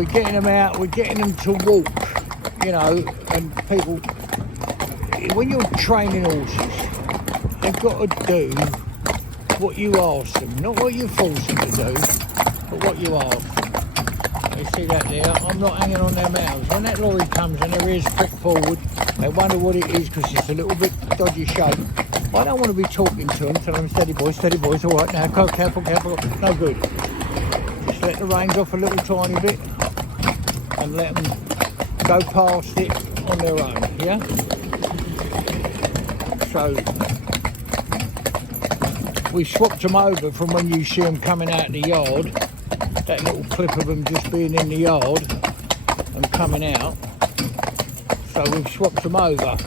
we're getting them out, we're getting them to walk, you know, and people, when you're training horses, they've got to do what you ask them, not what you force them to do, but what you ask. You see that there? I'm not hanging on their mouths. When that lorry comes and their ears prick forward, they wonder what it is because it's a little bit dodgy shape. I don't want to be talking to them, telling them steady boys, all right now, go, careful, no good. Just let the reins off a little tiny bit and let them go past it on their own, yeah? So, we swapped them over from when you see them coming out the yard, that little clip of them just being in the yard and coming out. So we've swapped them over.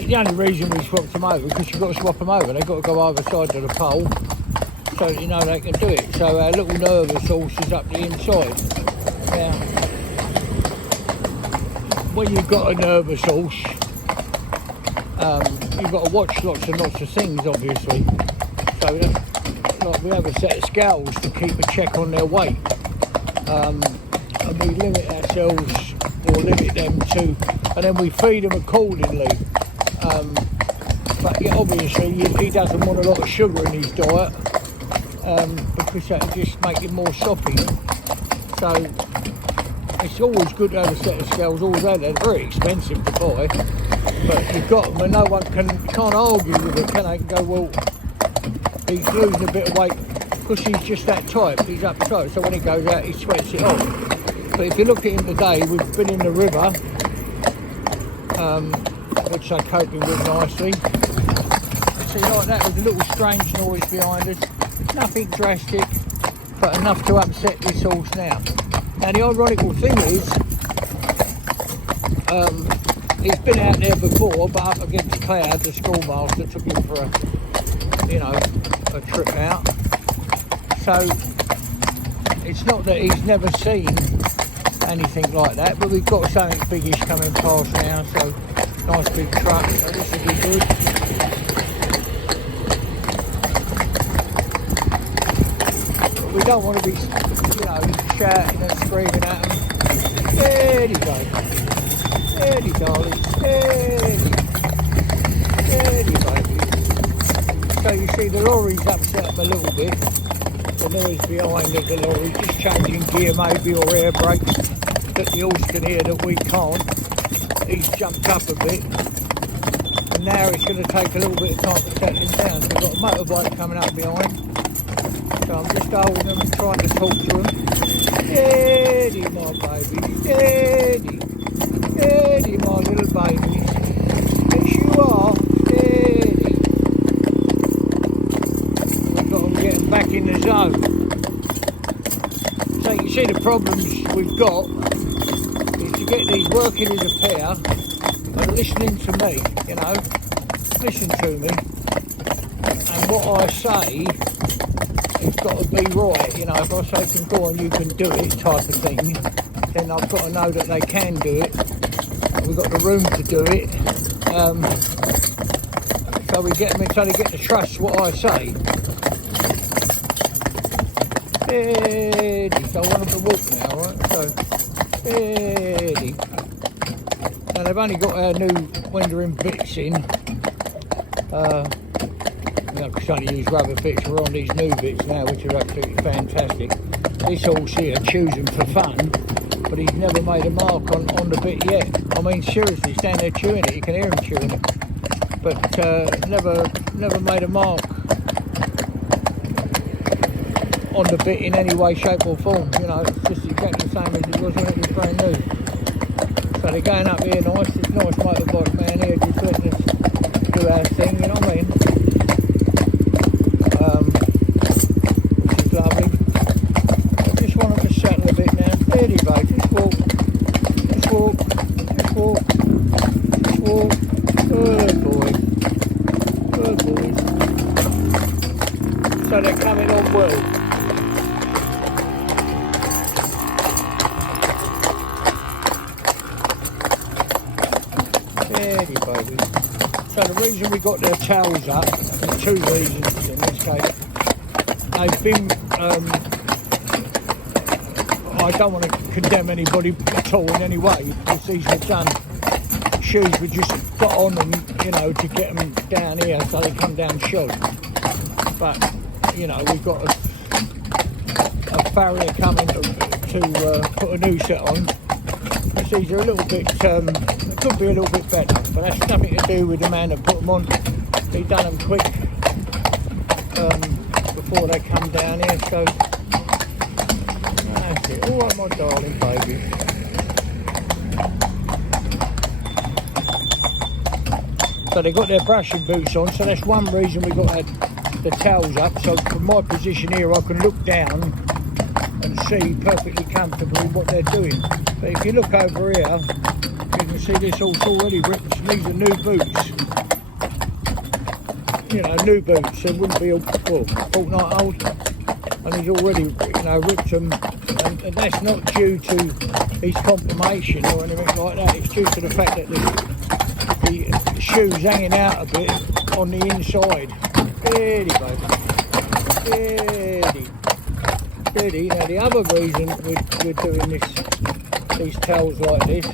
The only reason we swapped them over is because you've got to swap them over. They've got to go either side of the pole so that you know they can do it. So our little nervous horse is up the inside. Now, when you've got a nervous horse, you've got to watch lots and lots of things, obviously. So like we have a set of scales to keep a check on their weight. And we limit ourselves or limit them to, and then we feed them accordingly. But yeah, obviously he doesn't want a lot of sugar in his diet because that will just make him more soppy. So it's always good to have a set of scales all there. They're very expensive to buy, but you've got them and no one can't argue with it, can they? Go, well, he's losing a bit of weight because he's just that type, he's uptight, so when he goes out he sweats it off. But if you look at him today, we've been in the river, which they're coping with nicely. See, like that was a little strange noise behind us, nothing drastic, but enough to upset this horse now. Now the ironical thing is, he's been out there before, but up against Cloud, the schoolmaster took him for a trip out. So it's not that he's never seen anything like that, but we've got something biggish coming past now, so nice big truck, so this will be good. But we don't want to be, you know, shouting and screaming at them. Steady, baby. Steady, darling. Steady. Steady, baby. So you see the lorry's upset up a little bit. The noise behind it, the lorry just changing gear maybe or air brakes that the horse can hear that we can't. He's jumped up a bit and now it's going to take a little bit of time to settle him down. So we've got a motorbike coming up behind. So I'm just holding them and trying to talk to them. Steady, my baby. Steady. Steady, my little babies. Yes, you are. Steady. Getting back in the zone. So you see the problems we've got is to get these working as a pair and listening to me, you know, listen to me, and what I say has got to be right, you know. If I say to them, go on, you can do it type of thing, then I've got to know that they can do it, and we've got the room to do it, so we get them so they get to trust what I say. Steady. So I want them to walk now, right? So, steady. Now they've only got our new Winderen bits in. You know, because I only use rubber bits. We're on these new bits now, which are absolutely fantastic. This horse here chews them for fun, but he's never made a mark on the bit yet. I mean, seriously, stand there chewing it. You can hear him chewing it, but never made a mark on the bit in any way, shape or form. You know, it's just exactly the same as it was when it was brand new. So they're going up here nice. It's nice motorbike man here just letting us do our thing, you know what I mean? Which is lovely. I just want them to settle a bit now. Steady, babe, just walk. Just walk. Just walk. Just walk. Good boy. Good boy. So they're coming on well. Steady, baby. So the reason we got their tails up, there's two reasons in this case. They've been I don't want to condemn anybody at all in any way, because these were done shoes we just got on them, you know, to get them down here so they come down short. But, you know, we've got a farrier coming to put a new set on. These are a little bit, it could be a little bit better, but that's nothing to do with the man that put them on. He done them quick before they come down here, so that's it. All right, my darling baby. So they got their brushing boots on, so that's one reason we got the towels up. So from my position here, I can look down and see perfectly comfortably what they're doing. But if you look over here, you can see this horse already ripped. These are new boots. You know, new boots. They wouldn't be a fortnight old, and he's already, you know, ripped them. And that's not due to his conformation or anything like that. It's due to the fact that the shoe's hanging out a bit on the inside. Steady, baby. Steady. Now the other reason we're doing these towels like this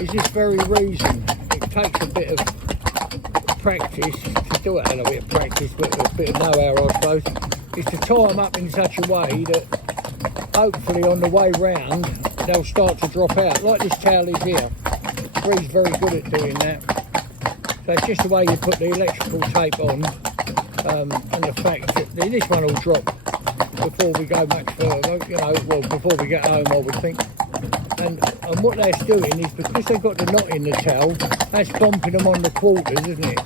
is this very reason. It takes a bit of practice to do it, and a bit of practice, but a bit of know-how, I suppose, is to tie them up in such a way that hopefully on the way round they'll start to drop out, like this towel is here. Bree's very good at doing that. So it's just the way you put the electrical tape on, and the fact that this one will drop before we go much further, you know, well, before we get home, I would think. And what that's doing is, because they've got the knot in the towel, that's bumping them on the quarters, isn't it?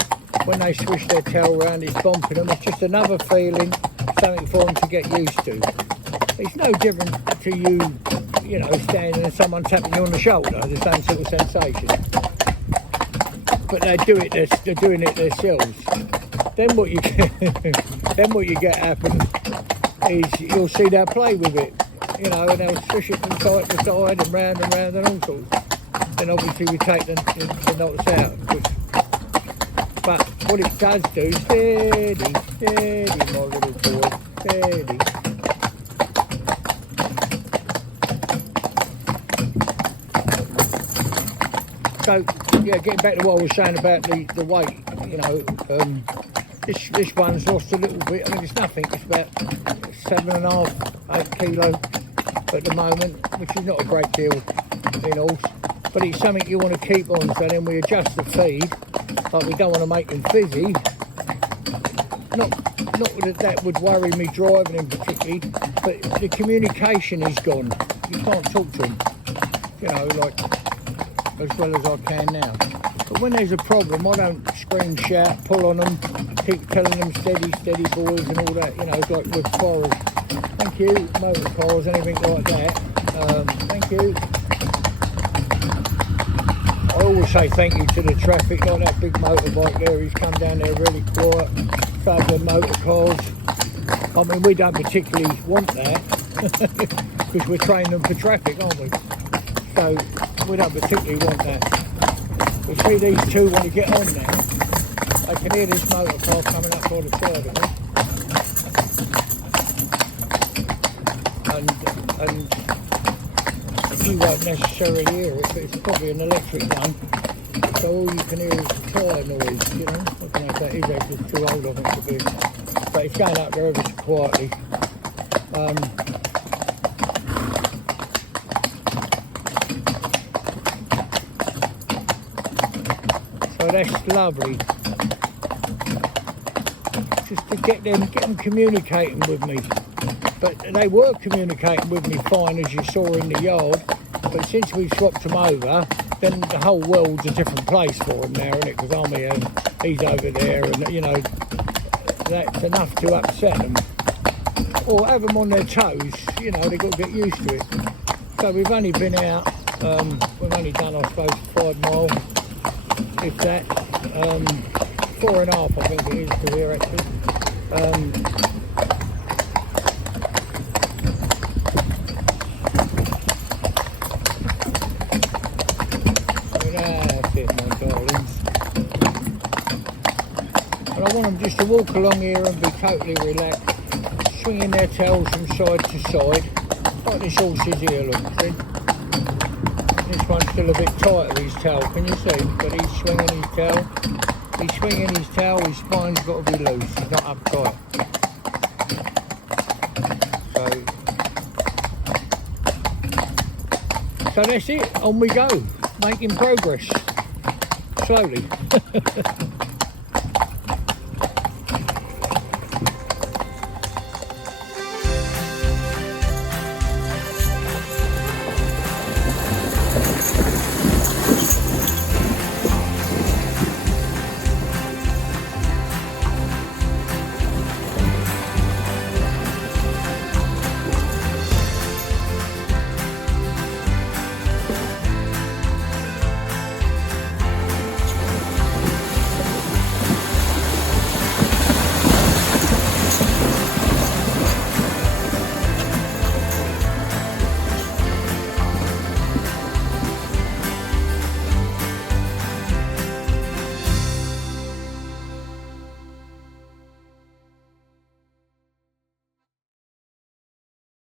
When they swish their towel around, it's bumping them. It's just another feeling, something for them to get used to. It's no different to you know, standing and someone tapping you on the shoulder, the same sort of sensation. But they're doing it themselves. Then what you get happen is you'll see they'll play with it, you know, and they'll swish it from side to side and round and all sorts. Then obviously we take the knots out. But what it does do, steady, my little boy, steady. So, yeah, getting back to what I was saying about the weight, you know, this one's lost a little bit. I mean, it's nothing. It's about 7.5, 8 kilo at the moment, which is not a great deal in horse. But it's something you want to keep on, so then we adjust the feed. Like, we don't want to make them fizzy. Not that would worry me driving them particularly, but the communication is gone. You can't talk to them, you know, like, as well as I can now. But when there's a problem, I don't scream, shout, pull on them, keep telling them steady boys and all that, you know, like with cars. Thank you, motor cars, anything like that. Thank you. I always say thank you to the traffic, like that big motorbike there, he's come down there really quiet, fabulous motor cars. I mean, we don't particularly want that, because we're training them for traffic, aren't we? So, we don't particularly want that. We see these two when you get on now. I can hear this motor car coming up by the side of it. And you won't necessarily hear it, but it's probably an electric one. So all you can hear is the tyre noise, you know. I don't know if that is actually too old, I think, to be. But it's going up there ever so quietly. So that's lovely. Just to get them communicating with me. But they were communicating with me fine, as you saw in the yard. But since we've swapped them over, then the whole world's a different place for them now, isn't it? Because I'm here and he's over there, and you know, that's enough to upset them. Or have them on their toes, you know, they've got to get used to it. So we've only been out, we've only done, I suppose, 5 miles, if that. 4.5, I think it is, to here actually. That's it, my darlings. And I want them just to walk along here and be totally relaxed, swinging their tails from side to side. Like this horse is here, look, see? This one's still a bit tight with his tail, can you see? But he's swinging his tail. He's swinging his tail, his spine's got to be loose, he's not uptight. So that's it, on we go, making progress, slowly.